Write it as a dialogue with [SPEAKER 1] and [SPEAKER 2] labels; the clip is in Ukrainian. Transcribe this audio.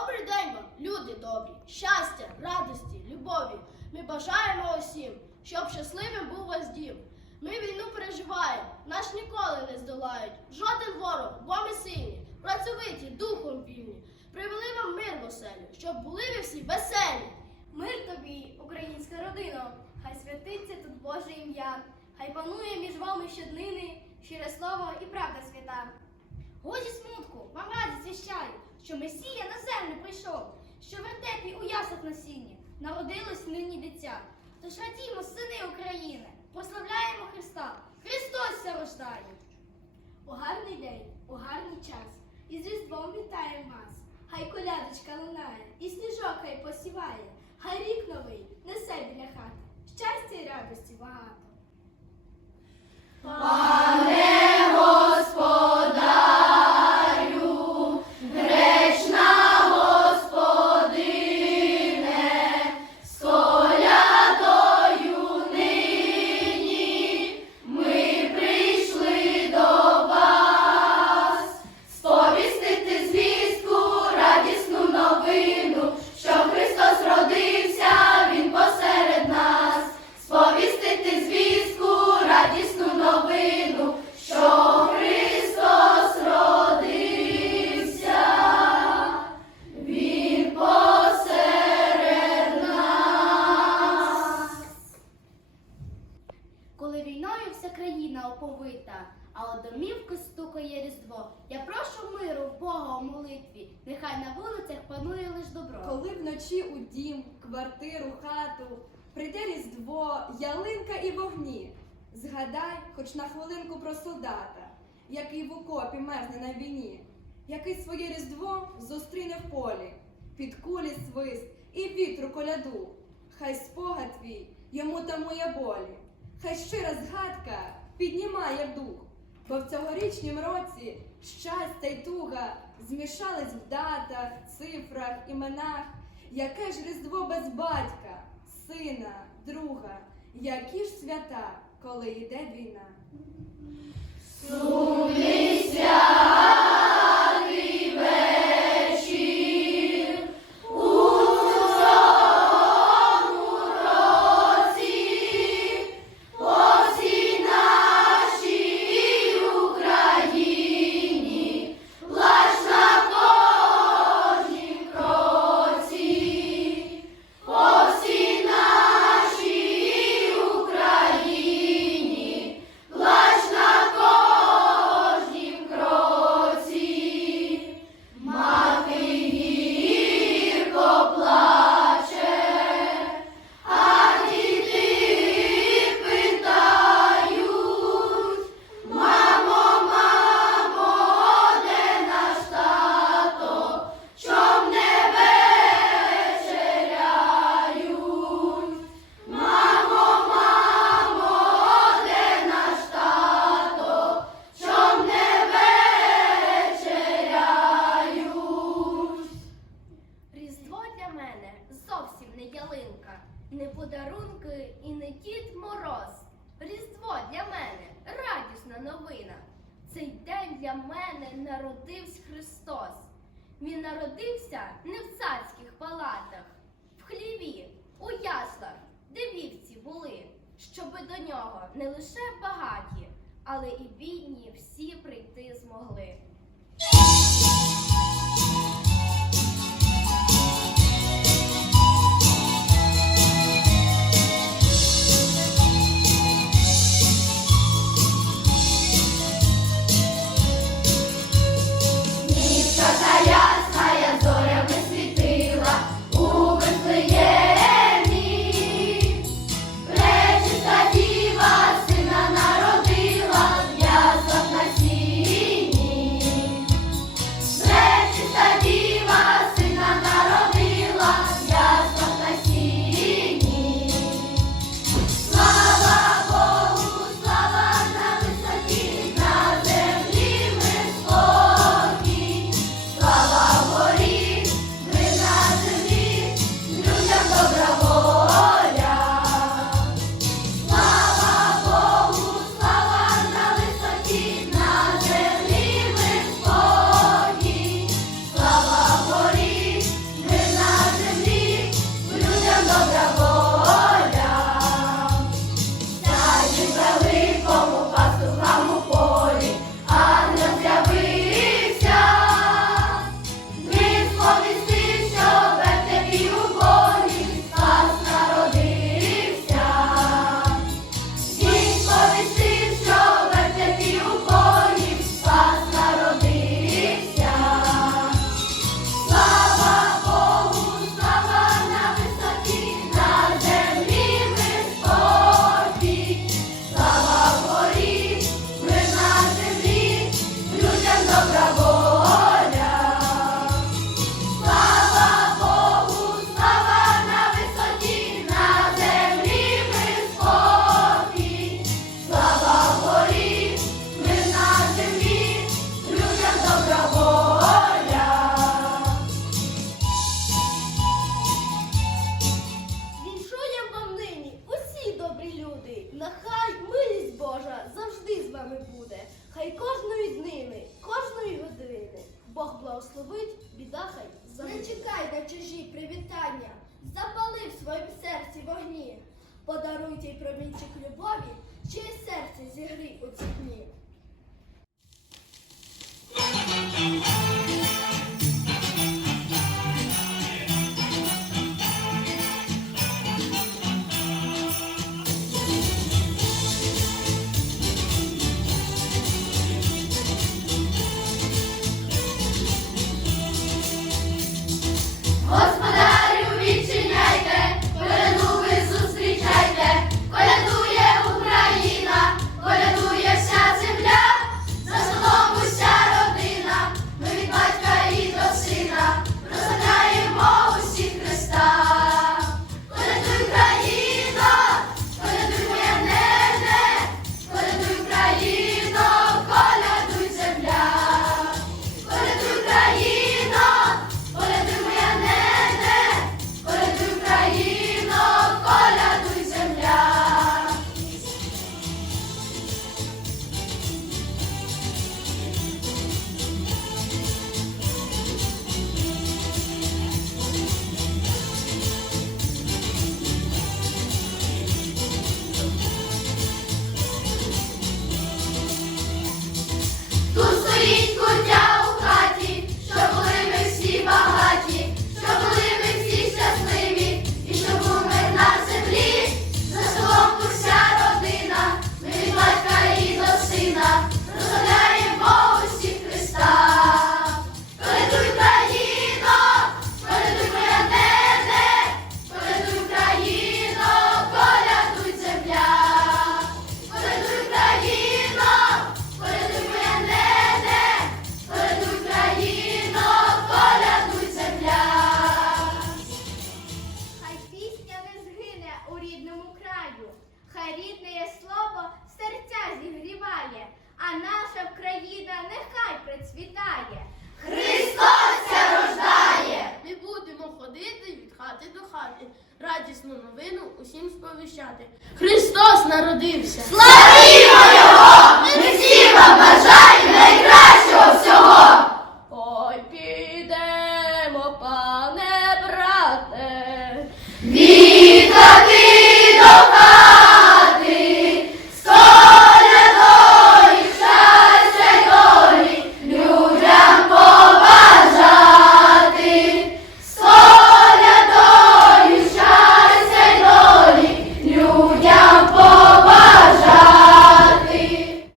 [SPEAKER 1] Добрий день вам, люди добрі, щастя, радості, любові. Ми бажаємо усім, щоб щасливим був вас дім. Ми війну переживаємо, нас ніколи не здолають. Жоден ворог, бо ми сильні, працьовиті, духом вільні. Привели вам мир в оселю, щоб були ви всі веселі.
[SPEAKER 2] Мир тобі, українська родина, хай святиться тут Боже ім'я, хай панує між вами щоднини, щире слово і правда свята. Годі смутку, вам радість віщаю, що Месія на землю прийшов, що вертепі у ясах на сіні народилось нині дитя. Тож радімо, сини України, прославляємо Христа, Христос рождає. У гарний день, у гарний час, і з Різдвом вітаємо вас. Хай колядочка лунає, і сніжок хай посіває, хай рік новий несе біля хати, щастя й радості багато. Домівку різдво. Я прошу миру в Бога у молитві, нехай на вулицях панує лиш добро.
[SPEAKER 3] Коли вночі у дім, квартиру, хату прийде різдво, ялинка і вогні. Згадай, хоч на хвилинку про солдата, який в окопі мерзне на війні, який своє різдво зустріне в полі, під кулі свист і вітру коляду. Хай спогад твій йому тамує болі, хай щира згадка піднімає дух, бо в цьогорічнім році щастя й туга змішались в датах, цифрах, іменах. Яке ж різдво без батька, сина, друга, які ж свята, коли йде війна?
[SPEAKER 4] Чом
[SPEAKER 2] мене народився Христос. Він народився не в царських палатах, в хліві, у яслах, де вівці були, щоби до нього не лише багаті, але і бідні всі прийти змогли. запали в своїм серці вогні, подаруйте й промінчик любові, чиє серце зігрій у ці дні.
[SPEAKER 4] землю.
[SPEAKER 2] Хай рідне слово серця зігріває, а наша країна нехай процвітає.
[SPEAKER 4] Христос рождає!
[SPEAKER 1] Ми будемо ходити від хати до хати, радісну новину усім сповіщати. Христос народився!
[SPEAKER 4] Славімо Його! Ми всі вам!